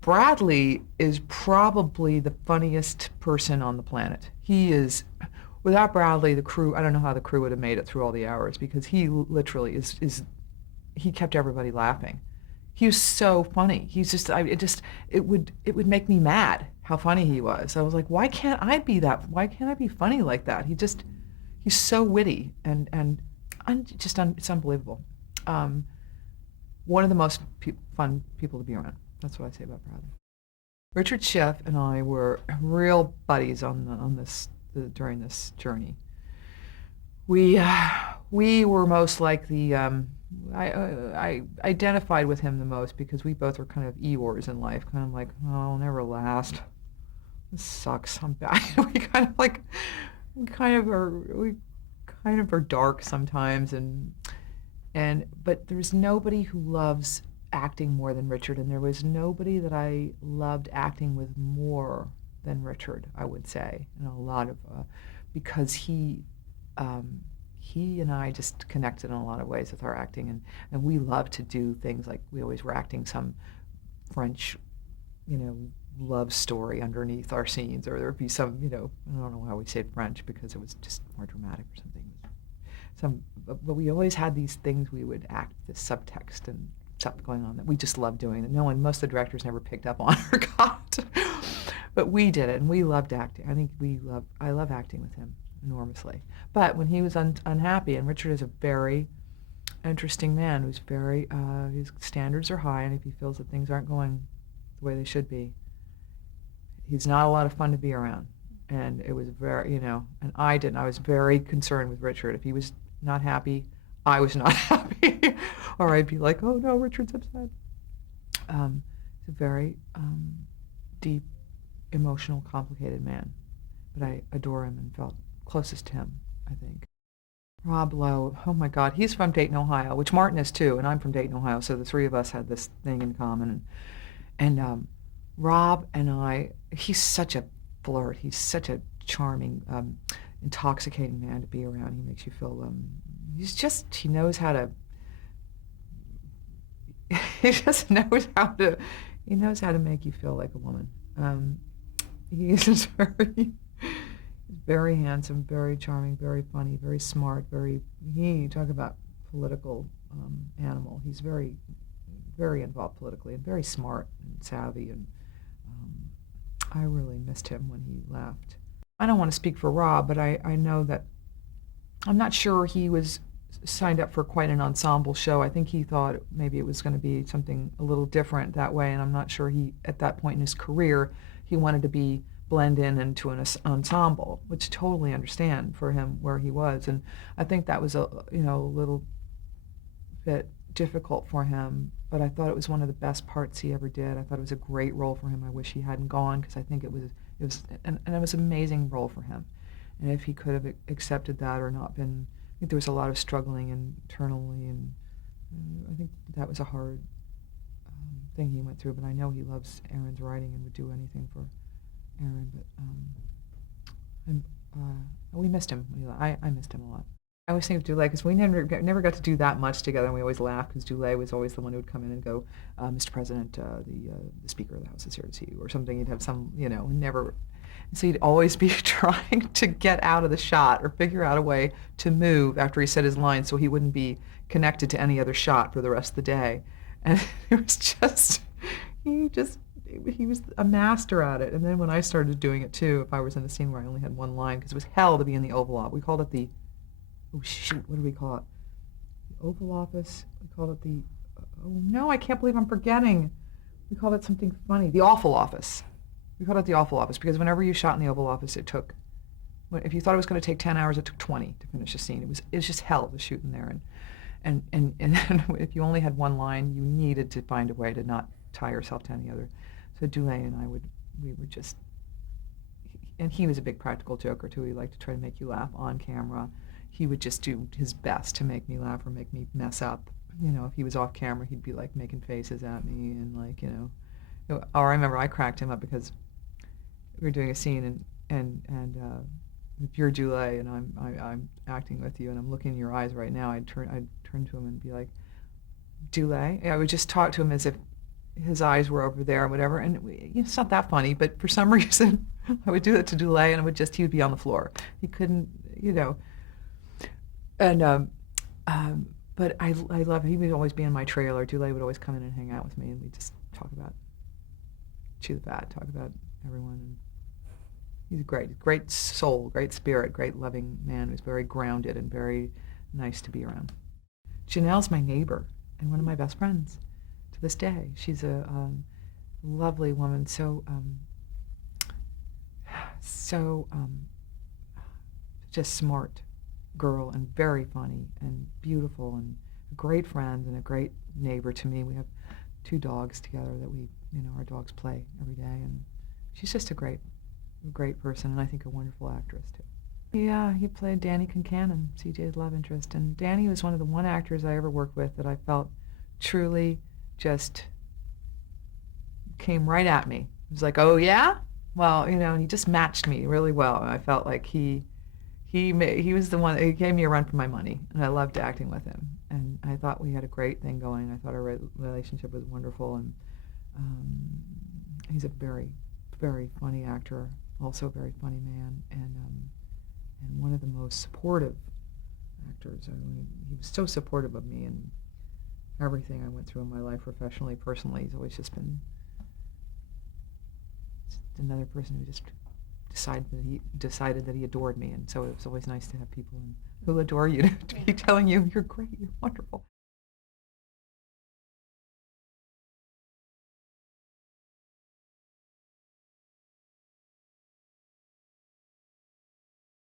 Bradley is probably the funniest person on the planet. He is, without Bradley, the crew, I don't know how the crew would have made it through all the hours because he literally he kept everybody laughing. He was so funny. He's just, it would make me mad how funny he was. I was like, why can't I be that? Why can't I be funny like that? He's so witty and it's unbelievable. Um, One of the most fun people to be around. That's what I say about Bradley. Richard Schiff and I were real buddies during this journey. We were most like I identified with him the most because we both were kind of Eeyores in life, kind of like, oh, I'll never last. This sucks. I'm bad. We kind of are dark sometimes, and but there's nobody who loves acting more than Richard, and there was nobody that I loved acting with more than Richard, I would say, and a lot of because he and I just connected in a lot of ways with our acting, and we loved to do things like we always were acting some French, you know, love story underneath our scenes, or there'd be some, I don't know how we say French because it was just more dramatic or something. But we always had these things we would act, this subtext and stuff going on that we just loved doing that most of the directors never picked up on or got. But we did it, and we loved acting. I love acting with him enormously. But when he was unhappy, and Richard is a very interesting man who's his standards are high, and if he feels that things aren't going the way they should be, he's not a lot of fun to be around. And it was and I was very concerned with Richard. If he was not happy, I was not happy. Or I'd be like, oh no, Richard's upset. He's a very deep, emotional, complicated man. But I adore him and felt closest to him, I think. Rob Lowe, oh my God, he's from Dayton, Ohio, which Martin is too, and I'm from Dayton, Ohio, so the three of us had this thing in common. And Rob and I, he's such a flirt. He's such a charming, intoxicating man to be around. He makes you feel, he knows how to, he knows how to make you feel like a woman. He's just very handsome, very charming, very funny, very smart, talk about political animal. He's very, very involved politically and very smart and savvy, and I really missed him when he left. I don't want to speak for Rob, but I know that I'm not sure he was signed up for quite an ensemble show. I think he thought maybe it was going to be something a little different that way, and I'm not sure at that point in his career, he wanted to blend into an ensemble, which I totally understand for him where he was. And I think that was a little bit difficult for him, but I thought it was one of the best parts he ever did. I thought it was a great role for him. I wish he hadn't gone because I think it was an amazing role for him. And if he could have accepted that or not been, I think there was a lot of struggling internally, and I think that was a hard thing he went through. But I know he loves Aaron's writing and would do anything for Aaron. But we missed him. I missed him a lot. I always think of Dulé because we never got to do that much together, and we always laughed because Dulé was always the one who would come in and go, Mr. President, the Speaker of the House is here to see you, or something. He'd have some, never. So he'd always be trying to get out of the shot or figure out a way to move after he said his line so he wouldn't be connected to any other shot for the rest of the day. And it was he was a master at it. And then when I started doing it too, if I was in a scene where I only had one line, because it was hell to be in the Oval Office. We called it what do we call it? The Oval Office. We called it oh no, I can't believe I'm forgetting. We called it something funny. The Awful Office. We called it the Awful Office because whenever you shot in the Oval Office, if you thought it was going to take 10 hours, it took 20 to finish a scene. It was just hell to shoot in there. And if you only had one line, you needed to find a way to not tie yourself to any other. So Dulé and I we were just, and he was a big practical joker too. He liked to try to make you laugh on camera. He would just do his best to make me laugh or make me mess up. If he was off camera, he'd be like making faces at me and Or I remember I cracked him up because we were doing a scene and if you're Dulé and I'm acting with you and I'm looking in your eyes right now, I'd turn to him and be like, Dulé. I would just talk to him as if his eyes were over there or whatever, and it's not that funny, but for some reason I would do that to Dulé, and he would be on the floor. He couldn't, you know, and um, but I love. He would always be in my trailer. Dulé would always come in and hang out with me, and we just chew the fat, talk about everyone. And he's a great soul, great spirit, great loving man who's very grounded and very nice to be around. Janelle's my neighbor and one of my best friends to this day. She's a lovely woman, so just smart girl and very funny and beautiful and a great friend and a great neighbor to me. We have 2 dogs together that our dogs play every day, and she's just a great person, and I think a wonderful actress too. Yeah, he played Danny Concannon, CJ's love interest, and Danny was one of the one actors I ever worked with that I felt truly just came right at me. It was like, oh yeah? Well, and he just matched me really well. And I felt like he was the one, he gave me a run for my money, and I loved acting with him. And I thought we had a great thing going. I thought our relationship was wonderful, and he's a very, very funny actor, also a very funny man, and one of the most supportive actors. I mean, he was so supportive of me and everything I went through in my life, professionally, personally. He's always just been another person who just decided that he adored me, and so it was always nice to have people who adore you to be telling you you're great, you're wonderful.